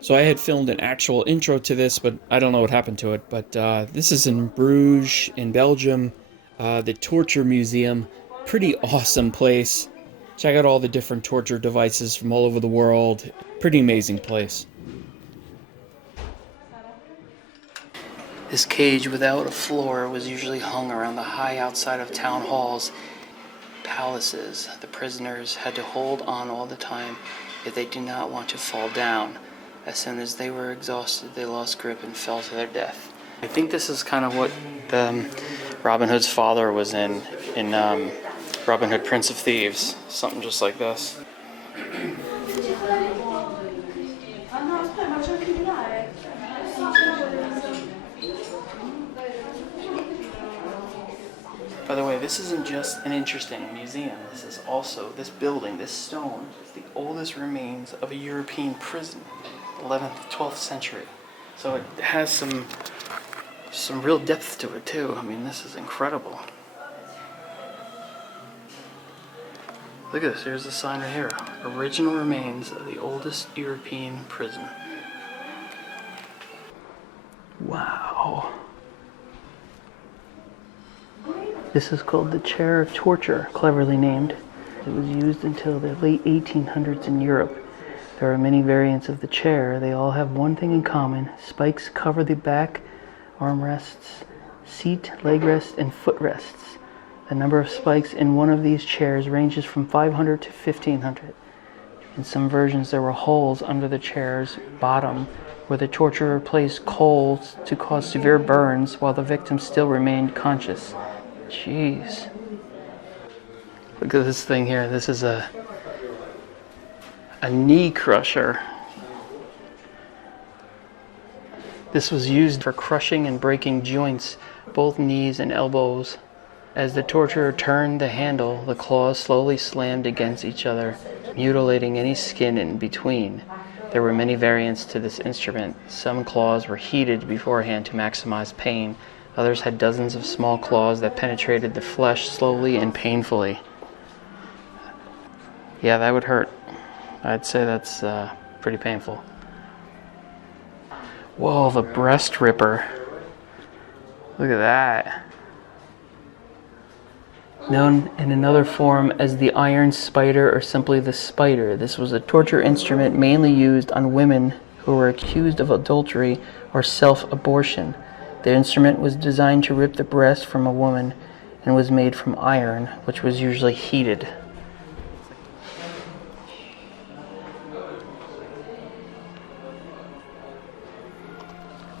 So I had filmed an actual intro to this, but I don't know what happened to it. But this is in Bruges, in Belgium, the Torture Museum. Pretty awesome place. Check out all the different torture devices from all over the world. Pretty amazing place. This cage without a floor was usually hung around the high outside of town halls, palaces. The prisoners had to hold on all the time if they did not want to fall down. As soon as they were exhausted, they lost grip and fell to their death. I think this is kind of what Robin Hood's father was in Robin Hood, Prince of Thieves. Something just like this. By the way, this isn't just an interesting museum. This is also, this building, this stone, is the oldest remains of a European prison, 11th, 12th century. So it has some real depth to it too. I mean, this is incredible. Look at this, here's the sign right here. Original remains of the oldest European prison. Wow. This is called the chair of torture, cleverly named. It was used until the late 1800s in Europe. There are many variants of the chair. They all have one thing in common. Spikes cover the back, armrests, seat, leg rests, and footrests. The number of spikes in one of these chairs ranges from 500 to 1500. In some versions, there were holes under the chair's bottom where the torturer placed coals to cause severe burns while the victim still remained conscious. Jeez. Look at this thing here. This is a knee crusher. This was used for crushing and breaking joints, both knees and elbows. As the torturer turned the handle, the claws slowly slammed against each other, mutilating any skin in between. There were many variants to this instrument. Some claws were heated beforehand to maximize pain. Others had dozens of small claws that penetrated the flesh slowly and painfully. Yeah, that would hurt. I'd say that's pretty painful. Whoa, the breast ripper. Look at that. Known in another form as the iron spider or simply the spider, this was a torture instrument mainly used on women who were accused of adultery or self-abortion. The instrument was designed to rip the breast from a woman and was made from iron, which was usually heated.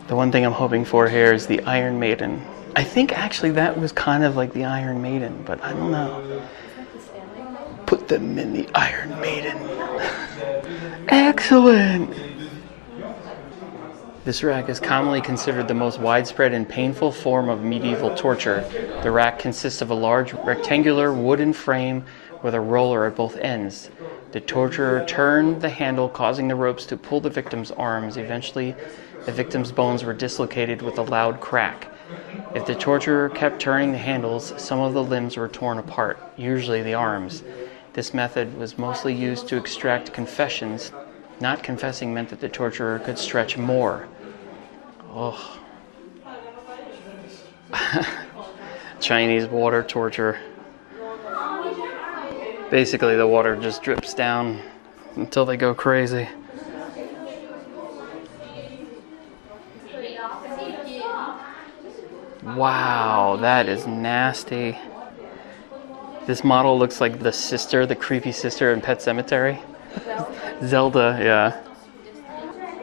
The one thing I'm hoping for here is the Iron Maiden. I think actually that was kind of like the Iron Maiden, but I don't know. Put them in the Iron Maiden. Excellent! This rack is commonly considered the most widespread and painful form of medieval torture. The rack consists of a large rectangular wooden frame with a roller at both ends. The torturer turned the handle, causing the ropes to pull the victim's arms. Eventually, the victim's bones were dislocated with a loud crack. If the torturer kept turning the handles, some of the limbs were torn apart, usually the arms. This method was mostly used to extract confessions. Not confessing meant that the torturer could stretch more. Oh. Chinese water torture. Basically, the water just drips down until they go crazy. Wow, that is nasty. This model looks like the sister, the creepy sister in Pet Sematary. Zelda, yeah.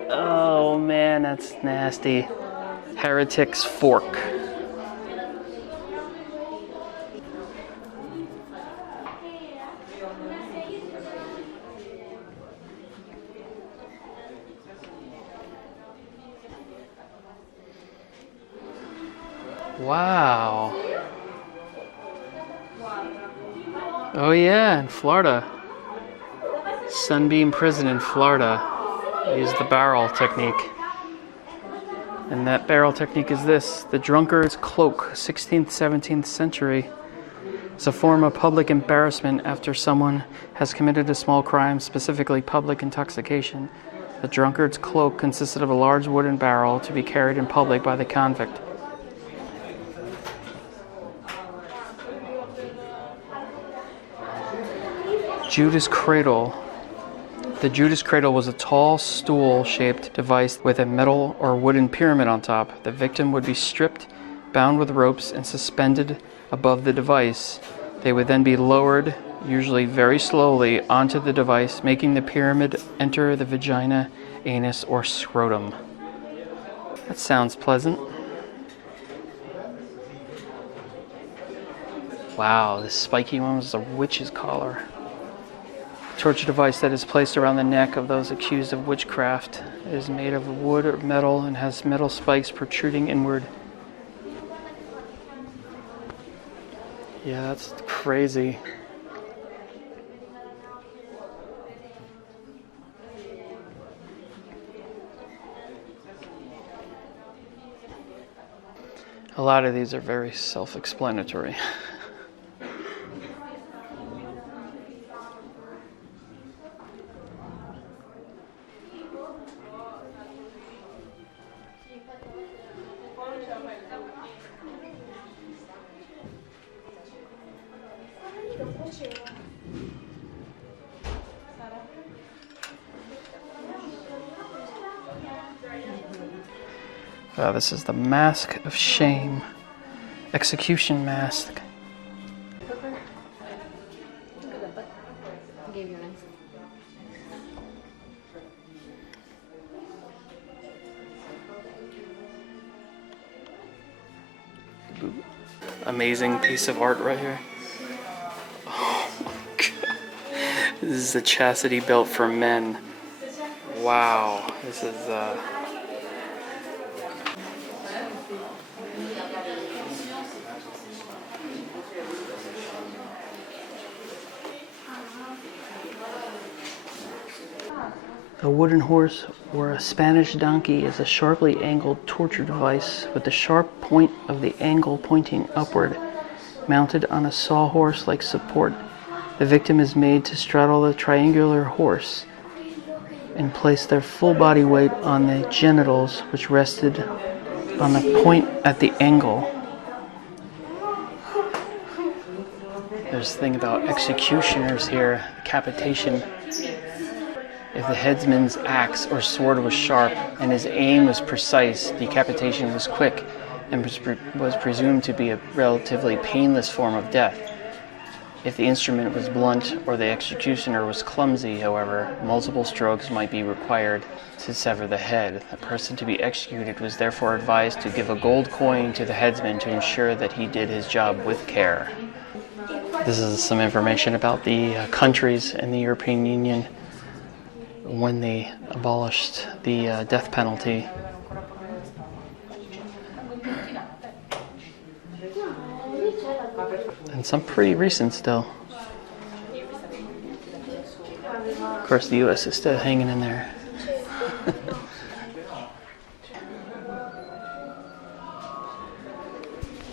Oh man, that's nasty. Heretic's fork. Wow. Oh yeah, in Florida. Sunbeam Prison in Florida. Used the barrel technique. And that barrel technique is this: the drunkard's cloak, 16th, 17th century. It's a form of public embarrassment after someone has committed a small crime, specifically public intoxication. The drunkard's cloak consisted of a large wooden barrel to be carried in public by the convict. Judas Cradle. The Judas Cradle was a tall, stool-shaped device with a metal or wooden pyramid on top. The victim would be stripped, bound with ropes, and suspended above the device. They would then be lowered, usually very slowly, onto the device, making the pyramid enter the vagina, anus, or scrotum. That sounds pleasant. Wow, this spiky one was a witch's collar. Torture device that is placed around the neck of those accused of witchcraft. It is made of wood or metal and has metal spikes protruding inward. Yeah, that's crazy. A lot of these are very self-explanatory. This is the Mask of Shame. Execution mask. Amazing piece of art right here. Oh my god. This is a chastity belt for men. Wow. This is A wooden horse or a Spanish donkey is a sharply angled torture device with the sharp point of the angle pointing upward, mounted on a sawhorse-like support. The victim is made to straddle the triangular horse and place their full body weight on the genitals, which rested on the point at the angle. There's a thing about executioners here, decapitation. If the headsman's axe or sword was sharp and his aim was precise, decapitation was quick and was presumed to be a relatively painless form of death. If the instrument was blunt or the executioner was clumsy, however, multiple strokes might be required to sever the head. The person to be executed was therefore advised to give a gold coin to the headsman to ensure that he did his job with care. This is some information about the countries in the European Union when they abolished the death penalty. And some pretty recent still. Of course, the U.S. is still hanging in there.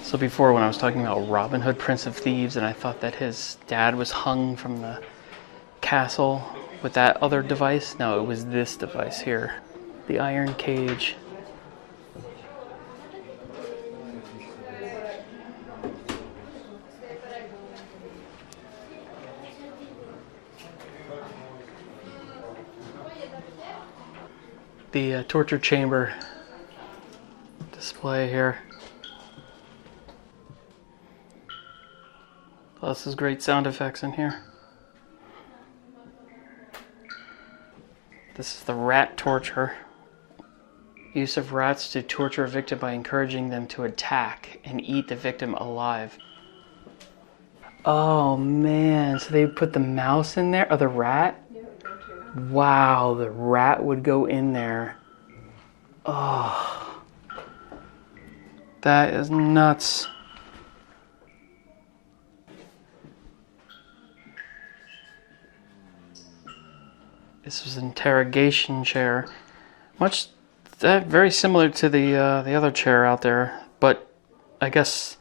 So before, when I was talking about Robin Hood, Prince of Thieves, and I thought that his dad was hung from the castle with that other device, no, it was this device here, the iron cage. The torture chamber display here. Oh, this is great sound effects in here. This is the rat torture. Use of rats to torture a victim by encouraging them to attack and eat the victim alive. Oh man, so they put the mouse in there, or the rat? Wow, the rat would go in there. Oh, that is nuts. This was an interrogation chair, very similar to the other chair out there. But I guess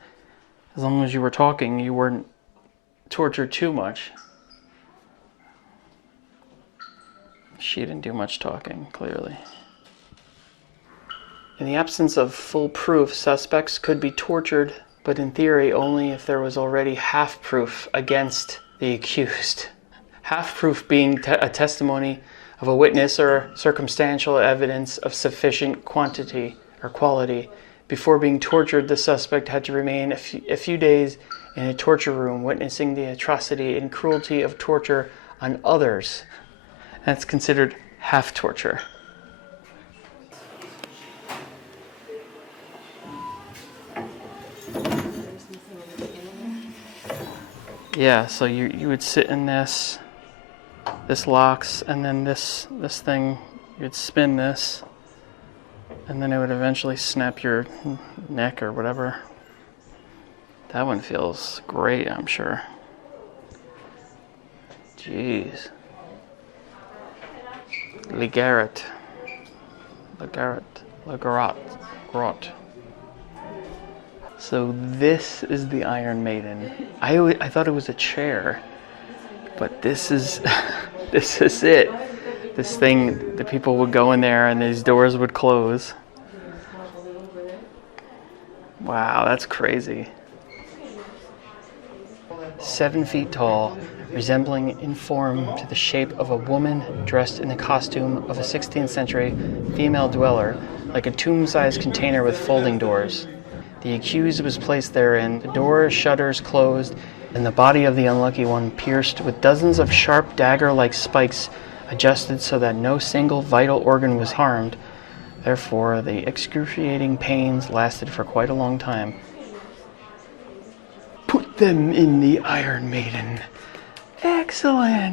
as long as you were talking, you weren't tortured too much. She didn't do much talking, clearly. In the absence of full proof, suspects could be tortured, but in theory only if there was already half proof against the accused. Half proof being a testimony of a witness or circumstantial evidence of sufficient quantity or quality. Before being tortured, the suspect had to remain a few days in a torture room, witnessing the atrocity and cruelty of torture on others. That's considered half torture. Yeah, so you would sit in this locks, and then this thing, you'd spin this, and then it would eventually snap your neck or whatever. That one feels great, I'm sure. Jeez. Legaret. So this is the Iron Maiden. I thought it was a chair, but this is this is it. This thing, the people would go in there and these doors would close. Wow, that's crazy. 7 feet tall, resembling in form to the shape of a woman dressed in the costume of a 16th century female dweller, like a tomb-sized container with folding doors. The accused was placed therein, the door shutters closed, and the body of the unlucky one pierced with dozens of sharp dagger-like spikes adjusted so that no single vital organ was harmed. Therefore, the excruciating pains lasted for quite a long time. Put them in the Iron Maiden. Excellent!